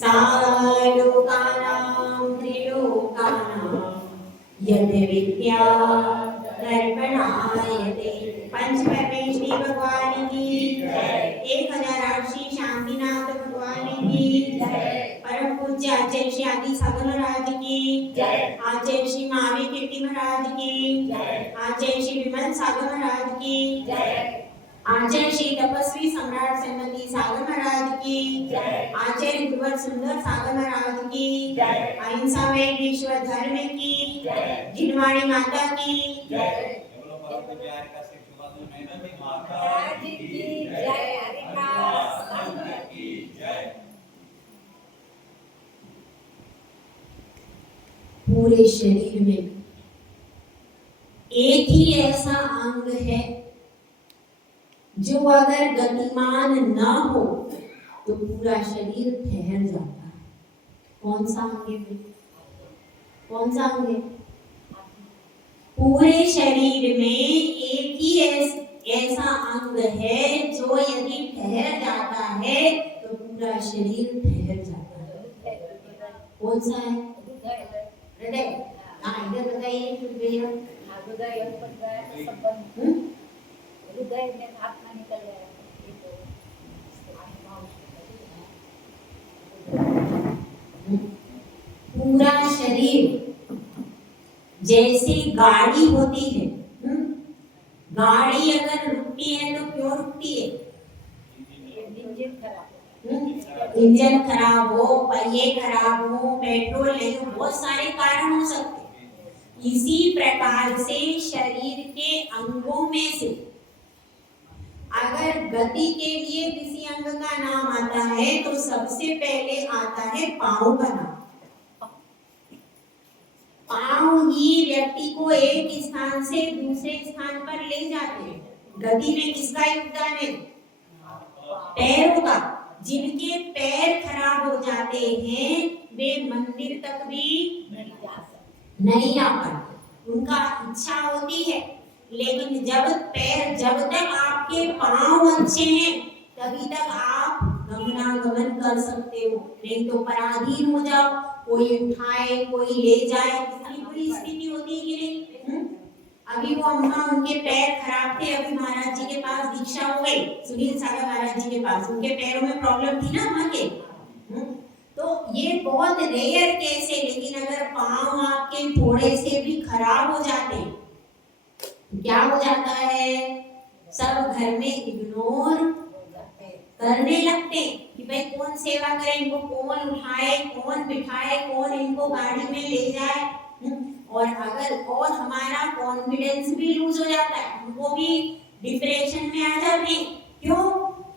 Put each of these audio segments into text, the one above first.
सालोकानां त्रिलोकानां यद् विद्या दर्पणायते। पंचपरमेश्वरी भगवान की जय। 1008 श्री शांतिनाथ भगवान की जय। परम पूज्य आचार्य श्री आदि सागर महाराज की जय। आचार्य श्री महावीर कीर्ति महाराज की जय। आचार्य श्री विमल सागर महाराज की जय। आचार्य श्री तपस्वी सम्राट श्रीमती सागर महाराज की जय। आचार्य गुरुवर सुंदर सागर महाराज की जय। अहिंसा में ईश्वर धर्म की जय। जिनवाणी माता की जय। पूरे शरीर में एक ही ऐसा अंग है जो अगर गतिमान ना हो तो पूरा शरीर ठहर जाता है। कौन सा अंग है? कौन सा अंग है? पूरे शरीर में एक ही ऐसा अंग है जो यदि ठहर जाता है तो पूरा शरीर ठहर जाता है। कौन सा है? हृदय। हाँ, इधर बताइए। हृदय में आत्मा निकल गया। पूरा शरीर जैसे गाड़ी होती है। गाड़ी अगर रुकती है तो क्यों रुकती है? इंजन खराब हो, पहिए खराब हो, पेट्रोल नहीं हो, बहुत सारे कारण हो सकते हैं। इसी प्रकार से शरीर के अंगों में से अगर गति के लिए किसी अंग का नाम आता है तो सबसे पहले आता है पाँव का नाम। पाँव ही व्यक्ति को एक स्थान से दूसरे स्थान पर ले जाते हैं। गति में किसका योगदान है? पैरों का। जिनके पैर खराब हो जाते हैं वे मंदिर तक भी नहीं आ पाते। उनका इच्छा होती है लेकिन जब तक आपके पाँव अच्छे हैं तभी तक आप गमनागमन कर सकते हो, नहीं तो पराधीन हो जाओ। कोई उठाए, कोई ले जाए, कितनी बुरी स्थिति होती है कि नहीं? अभी वो अम्मा, उनके पैर खराब थे, अभी महाराज जी के पास दीक्षा हो गई, सुनील सागर महाराज जी के पास। उनके पैरों में प्रॉब्लम थी ना अम्मा के। तो ये बहुत रेयर केस है, लेकिन अगर पाँव आपके थोड़े से भी खराब हो जाते क्या हो जाता है? सब घर में इग्नोर करने लगते कि भाई कौन सेवा करे, इनको कौन उठाए, कौन बिठाए, कौन इनको गाड़ी में ले जाए। और हमारा कॉन्फिडेंस भी लूज हो जाता है, उनको भी डिप्रेशन में आ जाते हैं। क्यों?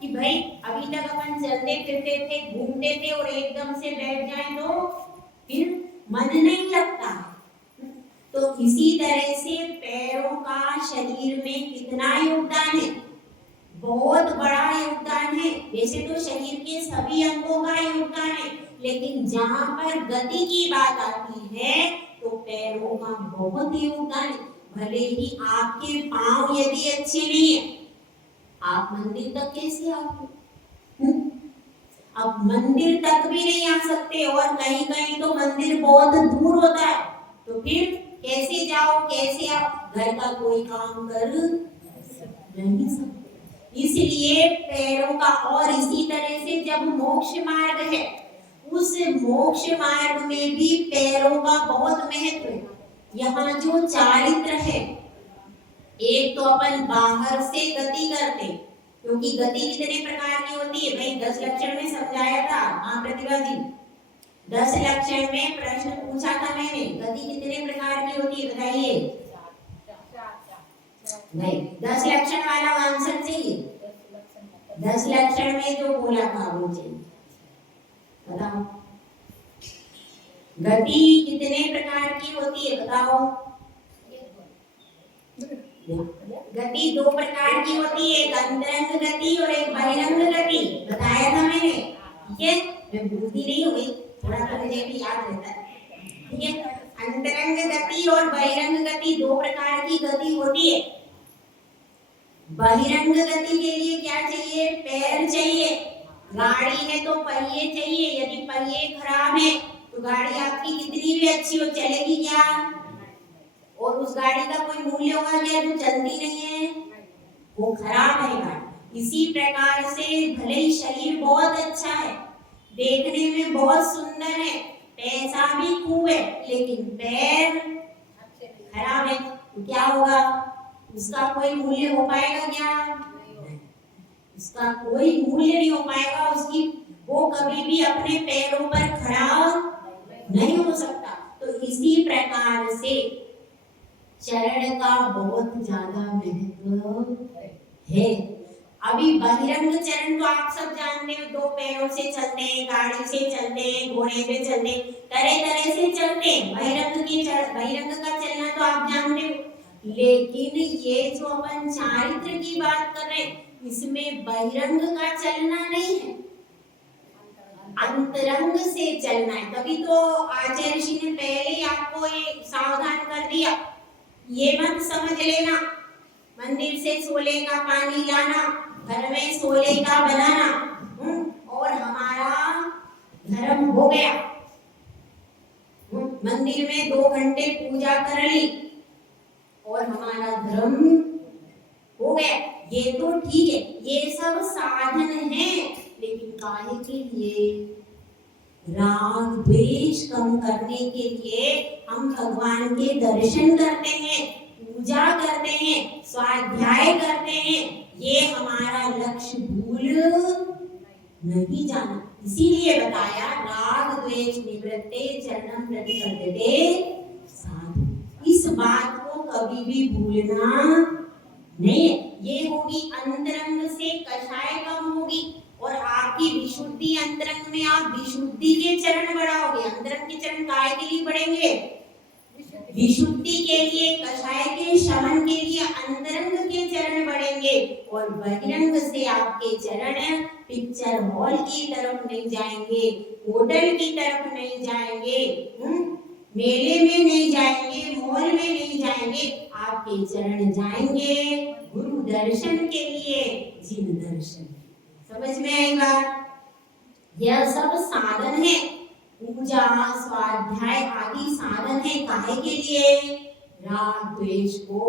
कि भाई अभी तक अपन चलते फिरते थे, घूमते थे और एकदम से बैठ जाए तो फिर मन नहीं लगता। तो इसी तरह से पैरों का शरीर में कितना योगदान है? बहुत बड़ा योगदान है। वैसे तो शरीर के सभी अंगों का योगदान है, लेकिन जहाँ पर गति की बात आती है तो पैरों का बहुत योगदान है। भले ही आपके पाँव यदि अच्छे नहीं है, आप मंदिर तक कैसे आओगे? अब मंदिर तक भी नहीं आ सकते और कहीं कहीं तो मंदिर बहुत दूर होता है, तो फिर कैसे जाओ, कैसे आओ? घर का कोई काम कर नहीं सकते। इसलिए पैरों का, और इसी तरह से जब मोक्ष मार्ग है, उस मोक्ष मार्ग में भी पैरों का बहुत महत्व है। यहाँ जो चारित्र है, एक तो अपन बाहर से गति करते, क्योंकि गति कितने प्रकार की होती है भाई? 10 लक्षण में समझाया था। हाँ प्रतिभा जी, 10 लक्षण में प्रश्न पूछा था मैंने, गति कितने प्रकार की होती है बताइए? नहीं, 10 लक्षण वाला आंसर चाहिए। 10 लक्षण में जो बोला था वो चाहिए। बताओ गति कितने प्रकार की होती है? बताओ। गति 2 प्रकार की होती है, एक अंतरंग गति और एक बहिरंग गति। बताया था मैंने, ठीक है? मैं भूलती नहीं हुई, थोड़ा तो मुझे भी याद रहता है, ठीक है? अंतरंग गति और बहिरंग गति 2 प्रकार की गति होती है। बहिरंग गति के लिए क्या चाहिए? पैर चाहिए। गाड़ी है तो पहिए चाहिए, यदि पहिए खराब है तो गाड़ी आपकी कितनी भी अच्छी हो, चलेगी क्या? और उस गाड़ी का कोई मूल्य होगा क्या जो चलती नहीं है? वो खराब है गाड़ी। इसी प्रकार से भले ही शरीर बहुत अच्छा है, देखने में बहुत सुंदर है, पैसा भी खूब है, लेकिन पैर खराब है तो क्या होगा? उसका कोई मूल्य हो पाएगा क्या? उसका कोई मूल्य नहीं हो पाएगा। उसकी वो कभी भी अपने पैरों पर खड़ा नहीं हो सकता। तो इसी प्रकार से चरण का बहुत ज्यादा महत्व है। अभी बहिरंग चरण तो आप सब जानते हो, दो पैरों से चलते हैं, गाड़ी से चलते हैं, घोड़े पे चलते हैं, तरह तरह से चलते हैं। बहिरंग का चलना तो आप जानते हो। लेकिन ये जो अपन चारित्र की बात कर रहे हैं, इसमें बहिरंग का चलना नहीं है, अंतरंग से चलना है। तभी तो आचार्य ऋषि ने पहले ही आपको ये सावधान कर दिया, ये मत समझ लेना मंदिर से सोले का पानी लाना, घर में सोले का बनाना और हमारा धर्म हो गया। मंदिर में 2 घंटे पूजा कर ली और हमारा धर्म हो गया। ये तो ठीक है, ये सब साधन है, लेकिन काहे के लिए? राग द्वेष कम करने के लिए हम भगवान के दर्शन करते हैं, पूजा करते हैं, स्वाध्याय करते हैं। ये हमारा लक्ष्य भूल नहीं जाना। इसीलिए बताया राग द्वेष निवृत्ते चरणम प्रतिपद्यते साधु। इस बात को कभी भी भूलना नहीं है। ये होगी अंतरंग से कषाय कम होगी और आपकी विशुद्धि अंतरंग में आप विशुद्धि के चरण बढ़ाओगे। अंतरंग के चरण काय के लिए बढ़ेंगे? विशुद्धि के लिए, कषाय के शमन के लिए अंतरंग के चरण बढ़ेंगे। और बहिरंग से आपके चरण पिक्चर हॉल की तरफ नहीं जाएंगे, होटल की तरफ नहीं जाएंगे, मेले में नहीं जाएंगे, मॉल में नहीं जाएंगे। आपके चरण जाएंगे गुरु दर्शन के लिए, जिन दर्शन। समझ में आई बात? यह सब साधन है, पूजा स्वाध्याय आदि साधन है। काहे के लिए? राग द्वेष को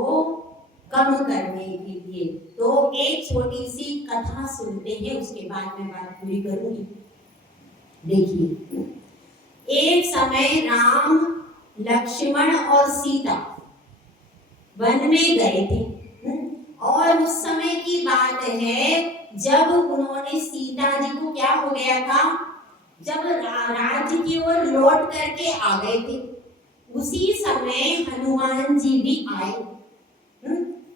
कम करने के लिए। तो एक छोटी सी कथा सुनते हैं, उसके बाद मैं बात पूरी करूंगी। देखिए, एक समय राम, लक्ष्मण और सीता वन में गए थे और उस समय की बात है जब उन्होंने सीता जी को क्या हो गया था, जब राज्य की ओर लौट करके आ गए थे, उसी समय हनुमान जी भी आए।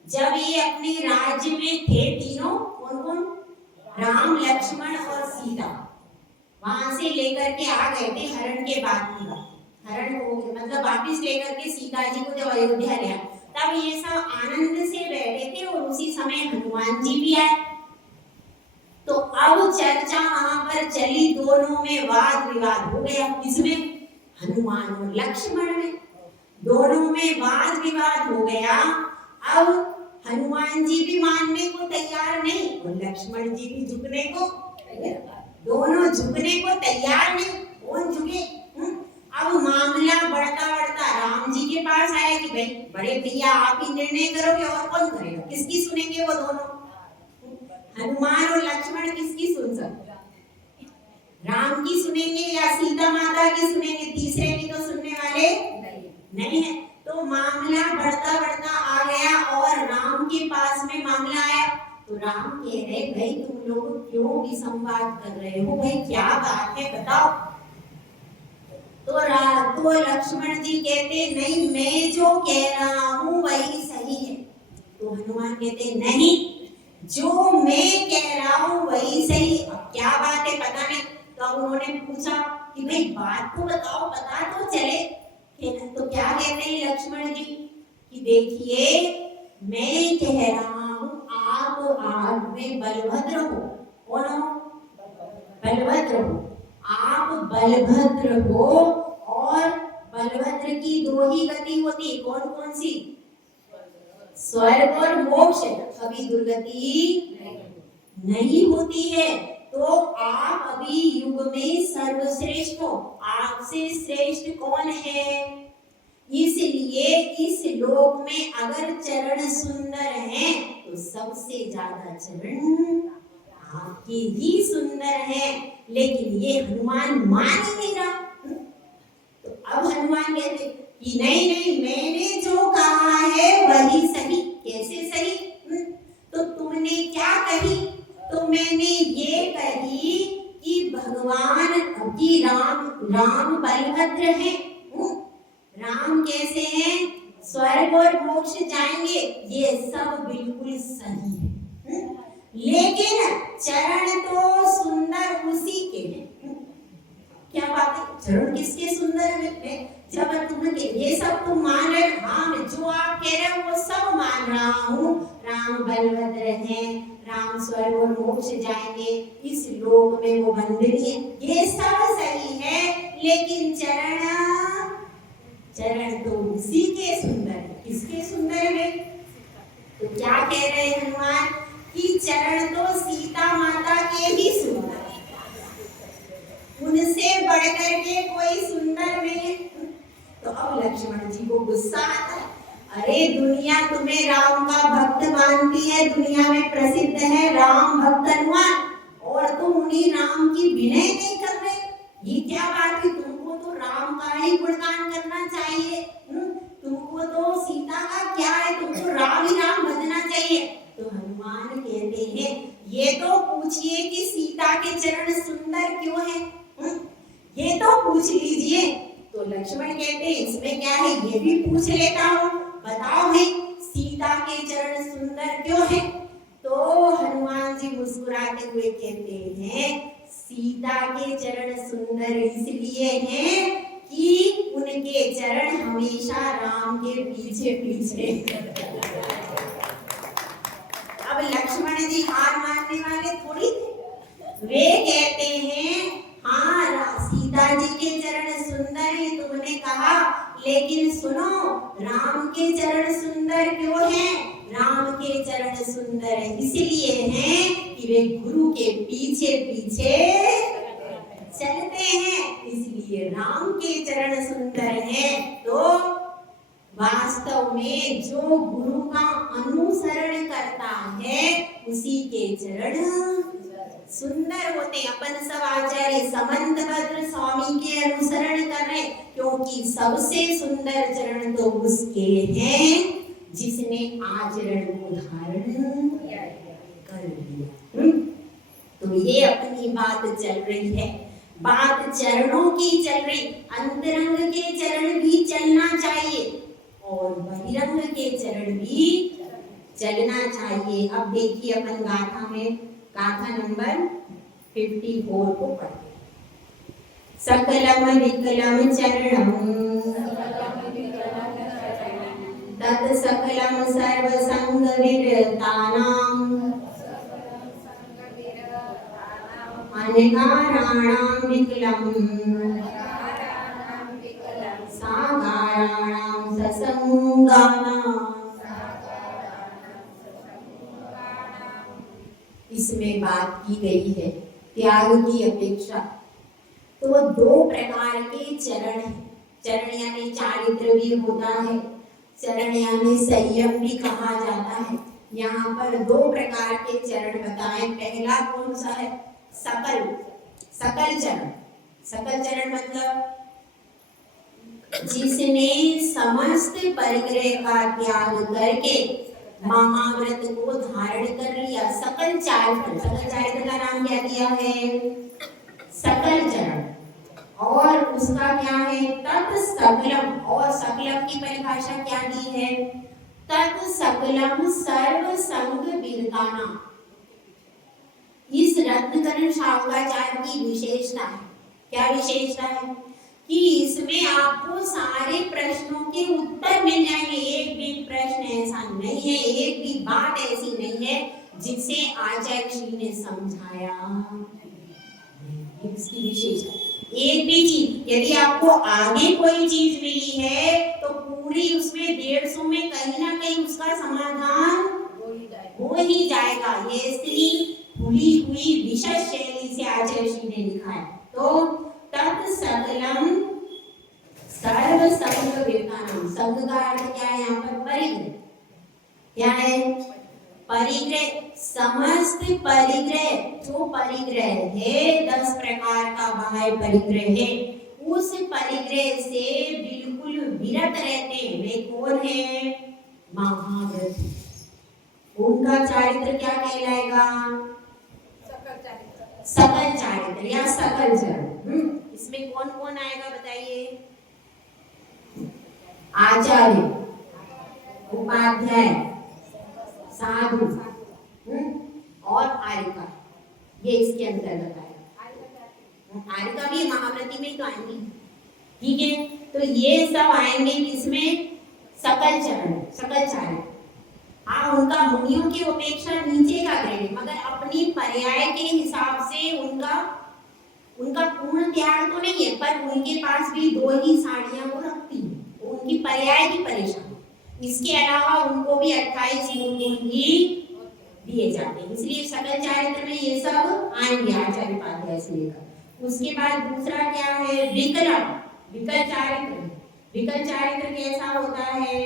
जब ये अपने राज्य में थे तीनों, कौन कौन? राम, लक्ष्मण और सीता, वहां से लेकर के आ गए थे। हरण के बाद की बात, हरण को मतलब वापिस लेकर के सीता जी को जब अयोध्या ले आए, तब ये सब आनंद से बैठे थे और उसी समय हनुमान जी भी आए। तो अब चर्चा वहां पर चली, दोनों में वाद विवाद हो गया। किसमें? हनुमान और लक्ष्मण में, दोनों में वाद विवाद हो गया। अब हनुमान जी भी मानने को तैयार नहीं और लक्ष्मण जी भी झुकने को, दोनों झुकने को तैयार नहीं। कौन झुके? अब मामला बढ़ता बढ़ता राम जी के पास आया कि भाई बड़े भैया आप ही निर्णय करोगे और कौन करेगा, किसकी सुनेंगे वो दोनों? हनुमान और लक्ष्मण किसकी सुन सकते? राम की सुनेंगे या सीता माता की सुनेंगे? तीसरे की तो सुनने वाले नहीं है। तो मामला बढ़ता बढ़ता आ गया और राम के पास में मामला आया। तो राम कह रहे, भाई तुम लोग क्यों भी संवाद कर रहे हो, भाई क्या बात है बताओ। तो लक्ष्मण जी कहते, नहीं मैं जो कह रहा हूँ वही सही है। तो हनुमान कहते, नहीं जो मैं कह रहा हूँ वही सही। अब क्या बात है पता नहीं। तो अब उन्होंने पूछा कि भाई बात तो बताओ, पता तो चले। तो क्या कहते हैं लक्ष्मण जी कि देखिए मैं कह रहा हूँ आप आग में बलभद्र हो। कौन हो? बलभद्र हो। आप बलभद्र हो और बलभद्र की दो ही गति होती, कौन कौन सी? स्वर्ग और मोक्ष, कभी दुर्गति नहीं होती है। तो आप अभी युग में सर्वश्रेष्ठ हो। आपसे श्रेष्ठ कौन है? इसलिए इस लोक में अगर चरण सुंदर हैं तो सबसे ज्यादा चरण आपके ही सुंदर हैं। लेकिन ये हनुमान मान ही नहीं रहा। तो अब हनुमान कहते कि नहीं नहीं, मैंने जो कहा है वही सही। कैसे सही? तो तुमने क्या कही? तो मैंने ये कही कि भगवान की राम बलभद्र हैं। राम कैसे हैं? स्वर्ग और मोक्ष जाएंगे, ये सब बिल्कुल सही है। लेकिन चरण तो सुंदर उसी के हैं। क्या बात है? चरण किसके सुंदर है? जब तुम ये सब तुम मान रहे, हाँ जो आप कह रहे हो वो सब मान रहा हूँ। राम बलभद्र हैं, राम स्वर्ग और मोक्ष जाएंगे, इस लोक में वो वंदनीय, ये सब सही है। लेकिन चरण तो उसी के सुंदर है। किसके सुंदर है? तो क्या कह रहे हैं हनुमान कि चरण तो सीता माता के ही सुंदर है, उनसे बढ़कर के कोई सुंदर नहीं। तो अब लक्ष्मण जी को गुस्सा आता है, अरे दुनिया तुम्हें राम का भक्त मानती है, दुनिया में प्रसिद्ध है राम भक्त हनुमान, और तुम उन्हीं राम की विनय नहीं कर रहे। ये क्या बात है? तुमको तो राम का ही गुणगान करना चाहिए। तुमको तो सीता का क्या है, तुमको राम ही राम भजना चाहिए। तो हनुमान कहते हैं ये तो पूछिए कि सीता के चरण सुंदर क्यों हैं, ये तो पूछ लीजिए। तो लक्ष्मण कहते हैं इसमें क्या है, ये भी पूछ लेता हूँ, बताओ भाई सीता के चरण सुंदर क्यों हैं? तो हनुमान जी मुस्कुराते हुए कहते हैं सीता के चरण सुंदर इसलिए हैं कि उनके चरण हमेशा राम के पीछे पीछे। अब लक्ष्मण जी हार मानने वाले थोड़ी थे। वे कहते हैं हाँ सीता जी के चरण सुंदर है तुमने कहा, लेकिन सुनो राम के चरण सुंदर क्यों हैं? राम के चरण सुंदर इसलिए हैं कि वे गुरु के पीछे पीछे चलते हैं, इसलिए राम के चरण सुंदर हैं। तो वास्तव में जो गुरु का अनुसरण करता है उसी के चरण सुंदर होते हैं। अपन सब आचार्य समंतभद्र स्वामी के अनुसरण कर रहे, क्योंकि सबसे सुंदर चरण तो उसके हैं जिसने आचरण को धारण कर लिया। तो ये अपनी बात चल रही है, बात चरणों की चल रही। अंतरंग के चरण भी चलना चाहिए और बहिरंग के चरण भी चलना चाहिए। अब देखिए अपन गाथा में गाथा नंबर 54 को पढ़ते। सकलम विकलम चरणम तत् सकलम सर्व संग विरतानाम अनगाराणाम विकलम सागाराणाम ससंगानाम। इसमें बात की गई है त्याग की अपेक्षा। तो दो प्रकार के चरण हैं। चरण यानी चारित्र भी होता है, चरण यानी संयम भी कहा जाता है। यहाँ पर दो प्रकार के चरण बताएं। पहला कौन सा है? सकल चरण। सकल चरण मतलब जिसने समस्त परिग्रह का त्याग करके महाव्रत को धारण कर लिया। सकल चारित्र का नाम क्या दिया है? सकल चरण। और उसका क्या है? तत् सकलम। और सकलम की परिभाषा क्या दी है? तत् सकलम सर्व संग विरताना। इस रत्नकरण शावकाचार्य की विशेषता है। क्या विशेषता है? कि इसमें आपको सारे प्रश्नों के उत्तर मिल जाएंगे। एक भी प्रश्न ऐसा नहीं है, एक भी बात ऐसी नहीं है जिसे आचार्य श्री ने समझाया। इसकी विशेषता एक भी चीज यदि आपको आगे कोई चीज मिली है तो पूरी उसमें 150 में कहीं ना कहीं उसका समाधान हो ही जाएगा। ये स्त्री खुली हुई विशद शैली से आचार्य श्री ने लिखा है। तो तत् सकलम सर्व संग विवेकानंद, संग का अर्थ क्या है यहाँ पर? परिग्रह। क्या है? परिग्रह। समस्त परिग्रह, जो परिग्रह है 10 प्रकार का बाह्य परिग्रह है, उस परिग्रह से बिल्कुल विरत रहते हैं। वे कौन है? महाव्रती। उनका चारित्र क्या कहलाएगा? सकल चारित्र या सकल चरण। इसमें कौन कौन आएगा बताइए? आचार्य, उपाध्याय, साधु और आर्यिका, ये इसके अंतर्गत आएगा। आर्यिका भी महाव्रती में तो आएंगी, ठीक है। तो ये सब आएंगे किसमें? सकल चरण, सकल चारित्र। हाँ, उनका मुनियों की अपेक्षा नीचे का ग्रेड, मगर अपनी पर्याय के हिसाब से उनका पूर्ण त्याग तो नहीं है, पर उनके पास भी 2 ही साड़ियां वो रखती हैं, उनकी पर्याय की परेशानी। इसके अलावा उनको भी 28 गुण ही दिए जाते हैं। इसलिए सकल चारित्र में ये सब आएंगे आचार्य उपाध्याय से लेकर। उसके बाद दूसरा क्या है? विकल चारित्र। विकल चारित्र कैसा होता है?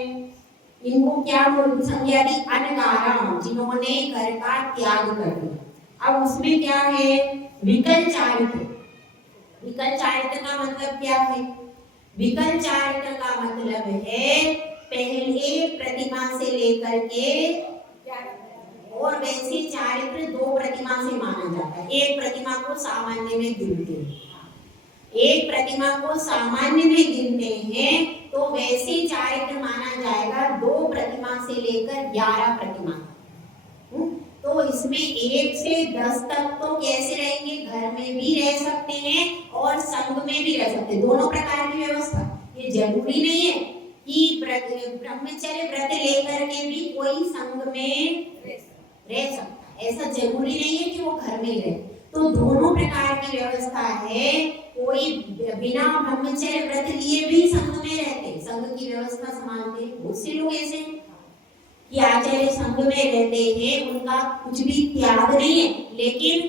इनको क्या संज्ञा दी? अनगाराम, जिन्होंने घर का त्याग कर दिया। अब उसमें क्या है? विकल चारित्र। विकल चारित्र का मतलब क्या है? विकल चारित्र का मतलब है पहले प्रतिमा से लेकर के और वैसे चारित्र 2 प्रतिमा से माना जाता है। एक प्रतिमा को सामान्य में गिनते हैं, एक प्रतिमा को सामान्य में गिनते हैं, तो वैसे चारित्र माना जाएगा 2 प्रतिमा से लेकर 11 प्रतिमा। तो इसमें 1 से 10 तक तो कैसे रहेंगे? घर में भी रह सकते हैं और संघ में भी रह सकते हैं, दोनों प्रकार की व्यवस्था। ये जरूरी नहीं है कि ब्रह्मचर्य व्रत लेकर के भी कोई संघ में रह सकता है, ऐसा जरूरी नहीं है कि वो घर में ही रहे। तो दोनों प्रकार की व्यवस्था है। कोई बिना ब्रह्मचर्य व्रत लिए भी संघ में रहते, संघ की व्यवस्था संभालते। बहुत से लोग ऐसे कि आचार्य संघ में रहते हैं, उनका कुछ भी त्याग नहीं है, लेकिन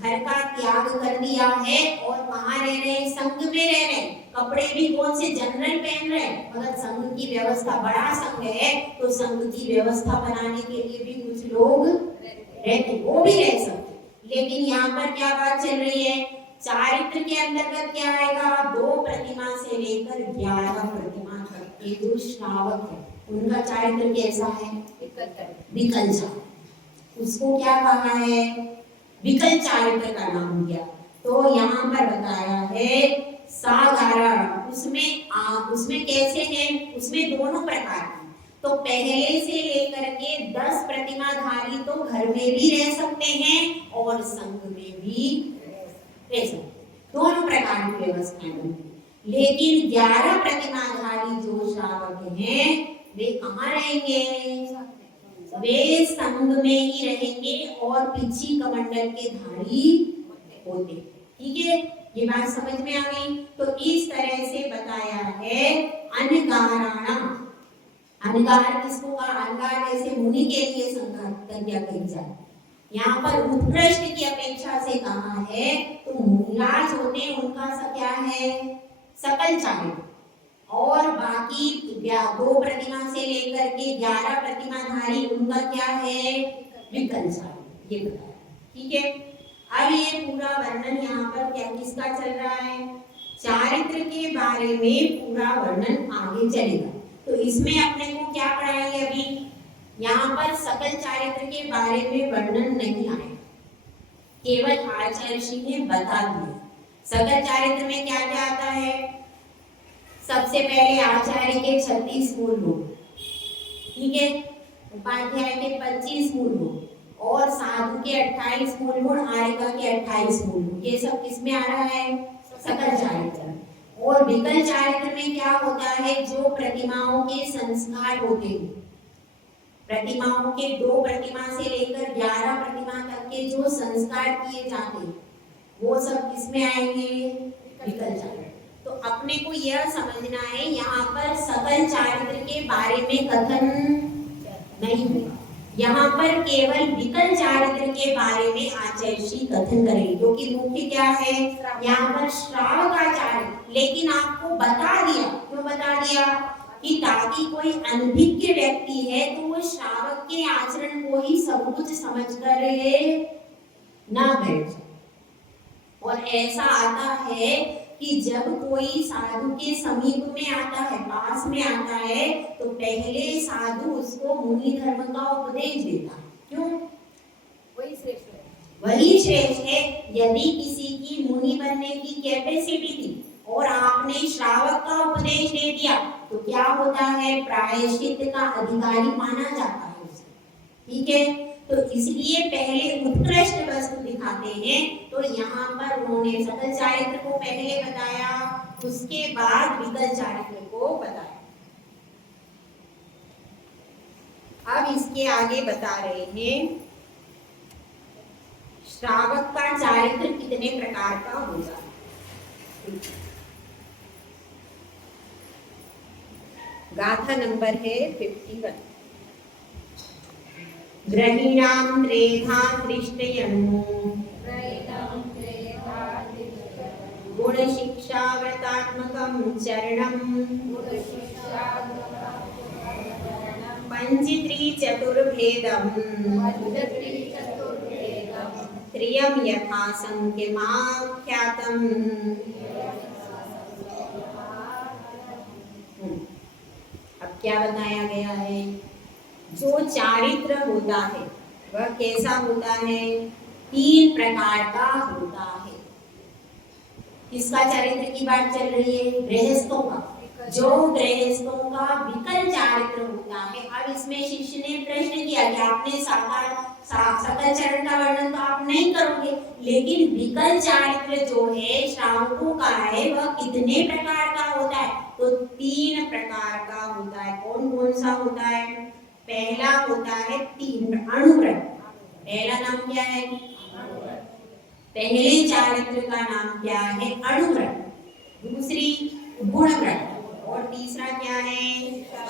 घर का त्याग कर दिया है और कहाँ रह रहे हैं? संघ में रह रहे हैं। कपड़े भी कौन से? जनरल पहन रहे हैं, मगर संघ की व्यवस्था, बड़ा संघ है तो संघ की व्यवस्था बनाने के लिए भी कुछ लोग रहते, वो भी रह सकते। लेकिन यहाँ पर क्या बात चल रही है? चारित्र के अंतर्गत क्या आएगा? 2 प्रतिमा से लेकर 11 प्रतिमा तक के जो श्रावक है, उनका चारित्र कैसा है? विकल चारित्र। उसको क्या कहा है? विकल चारित्र का नाम दिया। तो यहाँ पर बताया है साधारण। उसमें कैसे है? उसमें दोनों प्रकार की। तो पहले से लेकर के 10 प्रतिमाधारी तो घर में भी रह सकते हैं और संघ में भी रह सकते, दोनों प्रकार की व्यवस्थाएं बनती। लेकिन 11 प्रतिमाधारी जो श्रावक हैं, वे कहाँ रहेंगे? वे संघ में ही रहेंगे और पिछी कमंडल के धारी होते। ठीक है, ये बात समझ में आ गई। तो इस तरह से बताया है अनगाराणा। अनगार किसको कहा? अनगार जैसे मुनि के लिए संज्ञा कही जाए, यहाँ पर उत्कृष्ट की अपेक्षा से कहा है। तो मुनिराज होते हैं, उनका क्या है? सकल चारित्र। और बाकी 2 प्रतिमा से लेकर के 11 प्रतिमाधारी, उनका क्या है? विकल चारित्र। ये बताया, ठीक है। अब ये पूरा वर्णन यहाँ पर क्या किसका चल रहा है? चारित्र के बारे में पूरा वर्णन आगे चलेगा। तो इसमें अपने को क्या पढ़ाएंगे? अभी यहाँ पर सकल चारित्र के बारे में वर्णन नहीं आएगा, केवल आचार्य श्री ने बता दिया। सकल चारित्र में क्या क्या आता है? सबसे पहले आचार्य के 36 मूल गुण, ठीक है, उपाध्याय के 25 मूल गुण और साधु के 28 मूल गुण, आर्यिका के 28 मूल गुण। ये सब किसमें आ रहा है? सकल चारित्र। और विकल चारित्र में क्या होता है? जो प्रतिमाओं के संस्कार होते हैं, प्रतिमाओं के 2 प्रतिमा से लेकर 11 प्रतिमा तक के जो संस्कार किए जाते हैं, वो सब किसमें आएंगे? विकल चारित्र। तो अपने को यह समझना है, यहाँ पर सकल चारित्र के बारे में कथन नहीं हुआ, यहाँ पर केवल विकल चारित्र के बारे में आचार्य श्री कथन करेंगे, क्योंकि मुख्य क्या है यहाँ पर श्रावक आचार्य। लेकिन आपको बता दिया, क्यों बता दिया कि ताकि कोई अनभिज्ञ व्यक्ति है तो वो श्रावक के आचरण को ही सब कुछ समझ कर ना बैठ। और ऐसा आता है कि जब कोई साधु के समीप में आता है, पास में आता है, तो पहले साधु उसको मुनि धर्म का उपदेश देता। क्यों? वही श्रेष्ठ है, वही श्रेष्ठ है। यदि किसी की मुनि बनने की कैपेसिटी थी और आपने श्रावक का उपदेश दे दिया तो क्या होता है, प्रायश्चित का अधिकारी माना जाता है उसे। ठीक है, तो इसलिए पहले उत्कृष्ट वस्तु दिखाते हैं। तो यहाँ पर उन्होंने सकल चारित्र को पहले बताया, उसके बाद विकल चारित्र को बताया। अब इसके आगे बता रहे हैं श्रावक का चारित्र कितने प्रकार का होगा। गाथा नंबर है 51। ग्रहीणां त्रेधा दृष्टयन्नु गुण शिक्षा व्रतात्मकं चरणं पंचत्री चतुर्भेदं त्रियं यथा संख्यमाख्यातम्। अब क्या बताया गया है, जो चारित्र होता है वह कैसा होता है, 3 प्रकार का होता है। किसका चारित्र की बात चल रही है, गृहस्थों का। जो गृहस्थों का विकल चारित्र होता है। अब इसमें शिष्य ने प्रश्न किया कि आपने सकल चरण का वर्णन तो आप नहीं करोगे, लेकिन विकल चारित्र जो है श्रावकों का है वह कितने प्रकार का होता है, तो 3 प्रकार का होता है। कौन कौन सा होता है, पहला होता है 3 अणुव्रत। पहला नाम क्या है, पहले चारित्र का नाम क्या है, अणुव्रत। दूसरी गुणव्रत, और तीसरा क्या है,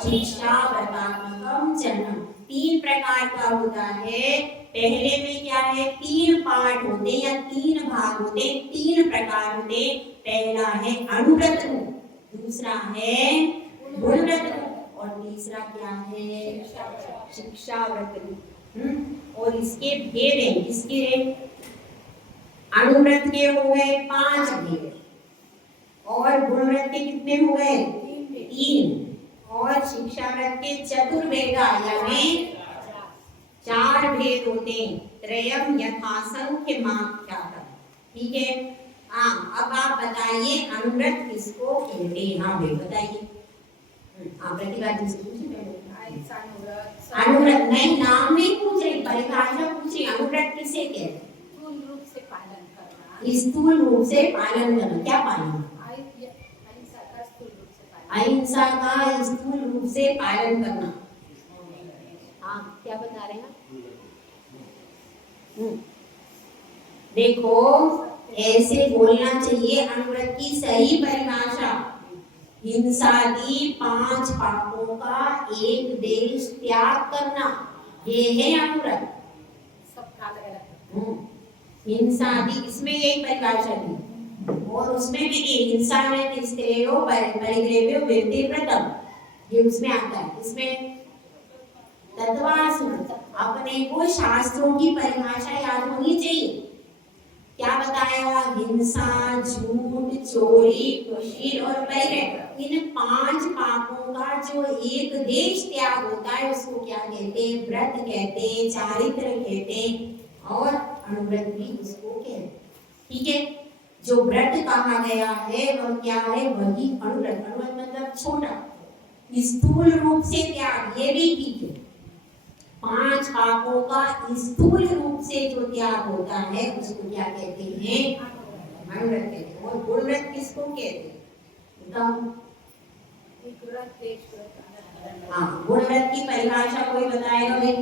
शिक्षा व्रतात्मकम चरणम। 3 प्रकार का होता है। पहले में क्या है, 3 पार्ट होते या 3 भाग होते, 3 प्रकार होते। पहला है अणुव्रत रूप, दूसरा है गुणव्रत रूप, और तीसरा क्या है, शिक्षा व्रत रूप। और इसके भेद हैं, इसके अणुव्रत के हो गए 5 भेद, और गुणव्रत के कितने हो गए, 3, और शिक्षा व्रत के चतुर्भेद यानी 4 भेद होते हैं। त्रयम यथासंख्य माख्यातम्। ठीक है, हाँ अब आप बताइए अणुव्रत किसको कहते हैं। हाँ भाई बताइए, आप प्रतिभा जी से पूछिए। अणुव्रत नहीं, नाम नहीं पूछ रही, परिभाषा पूछ रही। अणुव्रत किसे कहते हैं, स्थूल रूप से पालन करना। स्थूल रूप से पालन करना, क्या पालन, अहिंसा का स्थूल रूप से पालन करना। हाँ क्या बता रहे हैं, देखो ऐसे बोलना चाहिए। अणुव्रत की सही परिभाषा, हिंसादि 5 पापों का एक देश त्याग करना, ये है अणुव्रत। सबका अलग-अलग हिंसादि, इसमें यही परिभाषा दी, और उसमें भी हिंसा में तिस्त्रेयो परिग्रहेभ्यो विरतिव्रतम्, ये उसमें आता है। इसमें तत्वासुर, अपने को शास्त्रों की परिभाषा याद होनी चाहिए। क्या बताया, हिंसा, झूठ, चोरी, कुशील और परिग्रह, इन 5 पापों का जो एक देश त्याग होता है उसको क्या कहते हैं, व्रत कहते हैं, चारित्र कहते हैं, और अणुव्रत भी उसको कहते हैं। ठीक है, जो व्रत कहा गया है वह क्या है, वही अणुव्रत। अणुव्रत मतलब छोटा, स्थूल रूप से त्याग, ये भी ठीक है। 5 पापों का स्थूल रूप से जो त्याग होता है उसको क्या कहते हैं, अणुव्रत कहते हैं। और गुणव्रत किसको कहते हैं, बताओ। हाँ, गुणव्रत की परिभाषा कोई बताएगा भाई,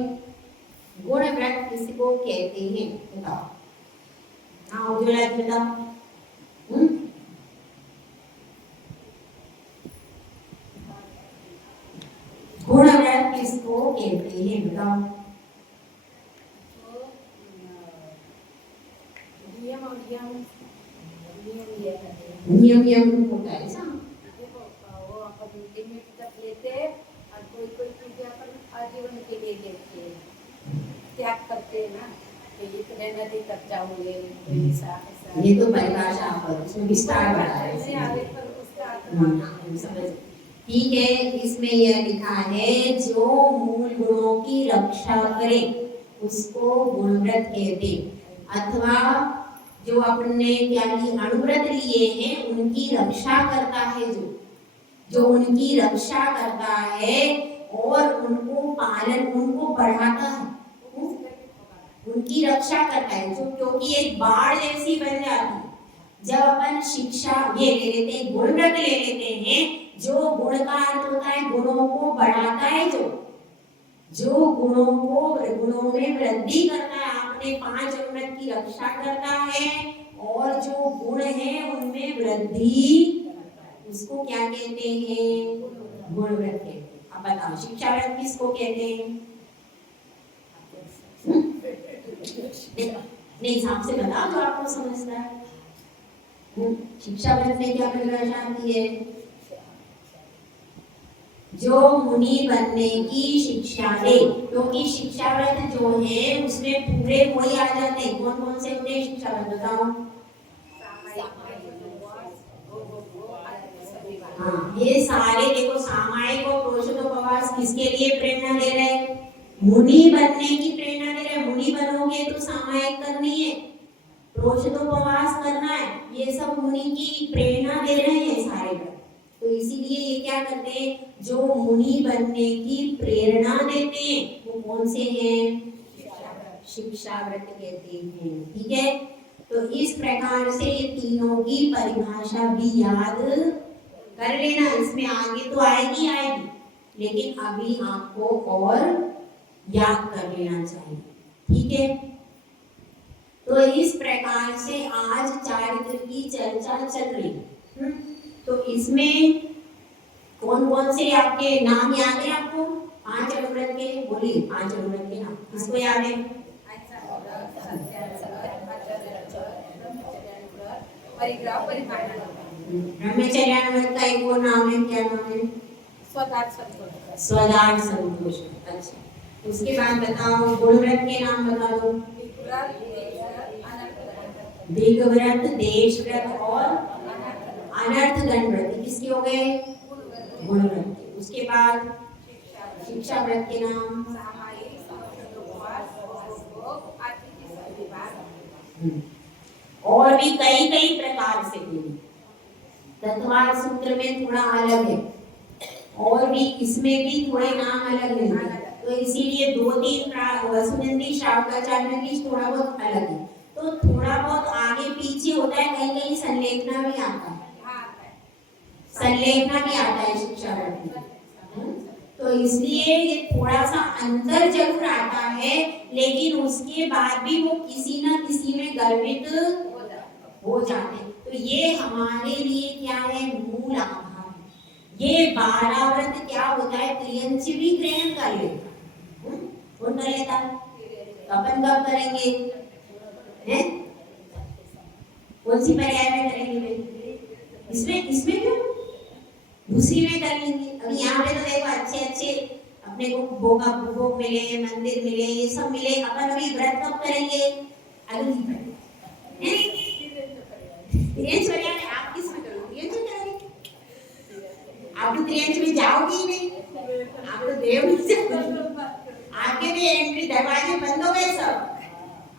गुणव्रत किसको कहते हैं, बताओ। हाँ उज्ज्वला बताओ। गुणव्रत किसको कहते हैं, बताओ। नियम होता है ऐसा। वो अपन लिमिट तक लेते हैं और कोई कोई चीजें अपन आजीवन के लिए देखते हैं, त्याग करते हैं ना कि इतने नदी तक जाऊंगे, ये तो परिभाषा पर उसमें विस्तार बढ़ा है। आगे पर उसका अर्थ समझ ठीक है। इसमें यह लिखा है जो मूल गुणों की रक्षा करे उसको गुणव्रत कहते, अथवा जो अपने क्या अनुव्रत लिए हैं उनकी रक्षा करता है, जो उनकी रक्षा करता है और उनको पालन उनको बढ़ाता है, उनकी रक्षा करता है जो, क्योंकि एक बाढ़ जैसी बन जाती है जब अपन शिक्षा ये ले लेते हैं, गुणव्रत ले लेते हैं। जो गुण का अर्थ होता है गुणों को बढ़ाता है, जो गुणों में वृद्धि करता है, अपने 5 अनुव्रत की रक्षा करता है और जो गुण है उनमें वृद्धि, उसको क्या कहते हैं? गुणव्रत कहते हैं। अब बताओ शिक्षा व्रत किसको कहते हैं? नहीं हिसाब से बताओ जो आपको समझता है। शिक्षा व्रत में क्या परिभाषा आती है? जो मुनि बनने की शिक्षा दे, क्योंकि शिक्षा व्रत जो है उसमें पूरे वही आ जाते हैं। कौन कौन से होते हैं शिक्षा व्रत बताओ? हाँ ये सारे देखो, सामायिक और प्रोषितोपवास किसके लिए प्रेरणा दे रहे हैं? मुनि बनने की प्रेरणा दे रहे हैं। मुनि बनोगे तो सामायिक करनी है, प्रोषितोपवास करना है, ये सब मुनि की प्रेरणा दे रहे हैं सारे व्रत। तो इसीलिए ये क्या करते हैं, जो मुनि बनने की प्रेरणा देते हैं वो कौन से हैं? शिक्षा व्रत कहते हैं। ठीक है, तो इस प्रकार से ये तीनों की परिभाषा भी याद कर लेना। इसमें आगे तो आएगी, लेकिन अभी आपको और याद कर लेना चाहिए। ठीक है, तो इस प्रकार से आज चारित्र की चर्चा चल रही। तो इसमें कौन कौन से आपके नाम याद है आपको? 5 अनुव्रत के बोलिए, 5 अनुव्रत के नाम किसको याद है? ब्रह्मचर्यानुव्रत का एक और नाम है, क्या नाम है? स्वदार्थ संतोष। अच्छा, उसके बाद बताओ गुणव्रत के नाम बता दो। दिग्व्रत, देशव्रत और अनर्थ दंड व्रत किसके हो गए? गुणव्रत के। उसके बाद शिक्षा व्रत के नाम और भी कई कई प्रकार से। तत्वार सूत्र में थोड़ा अलग है और भी इसमें भी थोड़े नाम अलग है, तो इसीलिए 2-3 वसुनंदी शावकाचार्य की थोड़ा बहुत अलग है। तो थोड़ा बहुत आगे पीछे होता है, कहीं कहीं संलेखना भी आता है, संलेखना भी आता है शिक्षा व्रत में। तो इसलिए ये थोड़ा सा अंतर जरूर आता है, लेकिन उसके बाद भी वो किसी ना किसी में गर्भित हो जाते हैं। तो ये हमारे लिए क्या है? मूल आधार है। ये 12 व्रत क्या होता है? त्रियंच भी ग्रहण कर लेता, कौन कर लेता? तो अपन कब करेंगे? कौन सी पर्याय में करेंगे? इसमें क्यों? दूसरी में कर लेंगे। अभी यहाँ पे तो देखो अच्छे अपने को भोग मिले, मंदिर मिले, ये सब मिले। अपन अभी व्रत कब करेंगे? अगली आप किस में करोगे? आप तो त्रियंच में जाओगे ही नहीं, आप तो देव नहीं जाओगे। आपके भी एंट्री दरवाजे बंद हो गए सब।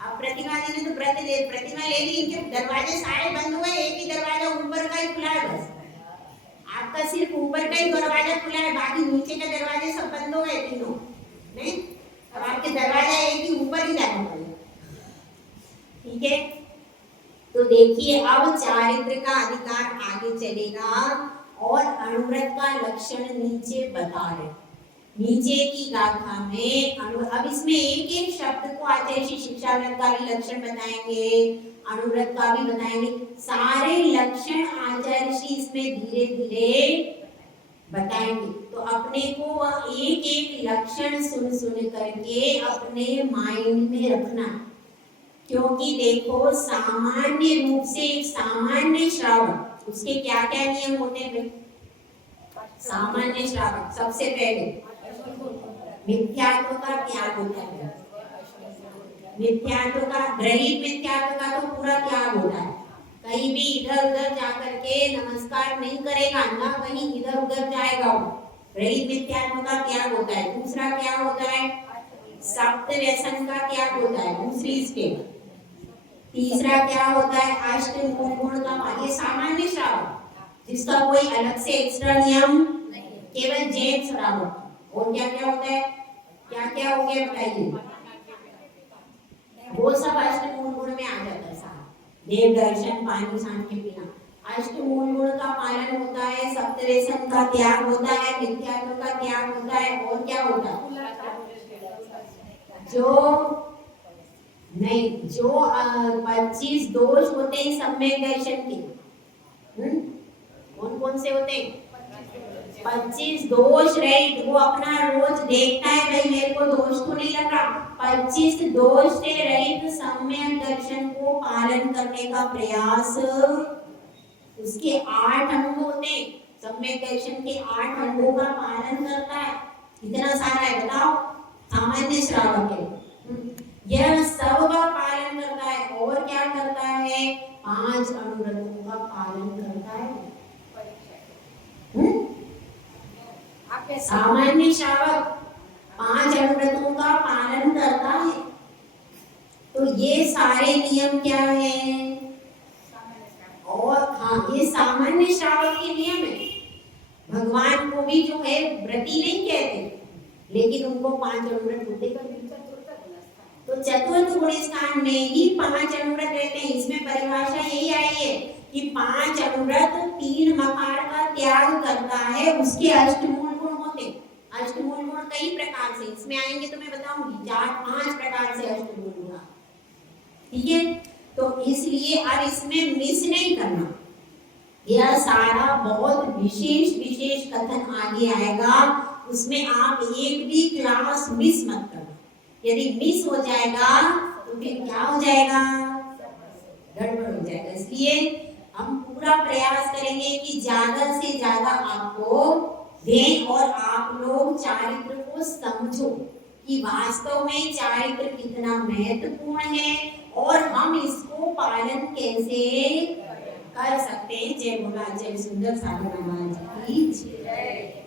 अब प्रतिमा जी ने तो प्रतिमा ले ली, इनके दरवाजे सारे बंद हुए, एक ही दरवाजा ऊपर का ही खुला है बस। आपका सिर्फ ऊपर का ही दरवाजा खुला है, बाकी नीचे के दरवाजे सब बंद हो गए तीनों। नहीं, अब आपके दरवाजा एक ही ऊपर ही जाना पड़ेगा। ठीक है, तो देखिए अब चारित्र का अधिकार आगे चलेगा और अनुव्रत का लक्षण नीचे बता रहे। नीचे की गाथा में अब इसमें एक एक शब्द को आचार्य श्री शिक्षा व्रत का भी लक्षण बताएंगे, अनुव्रत का भी बताएंगे। सारे लक्षण आचार्य श्री इसमें धीरे धीरे बताएंगे। तो अपने को एक एक लक्षण सुन सुन करके अपने माइंड में रखना, क्योंकि देखो सामान्य रूप से एक सामान्य श्रावक उसके क्या क्या नियम होते हैं? सामान्य श्रावक सबसे पहले मिथ्यात्व का त्याग होता है। मिथ्यात्व का, ग्रहित मिथ्यात्व का तो पूरा त्याग होता है। कहीं भी इधर उधर जाकर के नमस्कार नहीं करेगा, ना कहीं इधर उधर जाएगा वो। ग्रहित मिथ्यात्व का त्याग होता है। दूसरा क्या होता है? सप्त व्यसन का त्याग होता है, दूसरी स्टेप। तीसरा क्या होता है? अष्ट मूल गुण का पालन। ये सामान्य श्रावक जिसका कोई अलग से एक्स्ट्रा नियम, केवल जैन श्रावक। और क्या क्या होता है? क्या क्या हो गया बताइए? वो सब अष्ट मूल गुण में आ जाता है सारा। देव दर्शन, पानी सांस के पीना, अष्ट मूल गुण का पालन होता है, सप्त व्यसन का त्याग होता है, मिथ्यात्व का त्याग होता है, और क्या होता है? जो 25 दोष होते हैं सम्यक दर्शन के। कौन कौन से होते हैं? 25 दोष रहित। वो अपना रोज देखता है, भाई मेरे को दोष तो नहीं लग रहा। 25 दोष से रहित सम्यक दर्शन को पालन करने का प्रयास। उसके 8 अंग होते हैं। सम्यक दर्शन के 8 अंगों का पालन करता है। कितना सारा है बताओ? सामान्य श्रावक है, यह सब का पालन करता है। और क्या करता है? 5 अनुव्रतों का पालन करता है। सामान्य श्रावक 5 अनुव्रतों का पालन करता है। तो ये सारे नियम क्या है? और हाँ, ये सामान्य श्रावक के नियम है। भगवान को भी जो है व्रती नहीं कहते, लेकिन उनको 5 अनुव्रत होते हैं। तो चतुर्थ गुण स्थान में ही 5 अनुव्रत रहते हैं। इसमें परिभाषा यही आई है कि 5 अनुव्रत 3 मकार का त्याग करता है, उसके अष्टमूल गुण होते। अष्टमूल गुण कई प्रकार से, इसमें आएंगे तो मैं बताऊंगी 4-5 प्रकार से अष्टमूल गुण। ठीक है, तो इसलिए अब इसमें मिस नहीं करना। यह सारा बहुत विशेष विशेष कथन आगे आएगा, उसमें आप एक भी क्लास मिस मत करना। यदि मिस हो जाएगा तो फिर क्या हो जाएगा? गड़बड़ हो जाएगा। इसलिए हम पूरा प्रयास करेंगे कि ज्यादा से ज्यादा आपको दें और आप लोग चारित्र को समझो कि वास्तव में चारित्र कितना महत्वपूर्ण है और हम इसको पालन कैसे कर सकते हैं। जय भोला, जय सुंदर साधना की जय।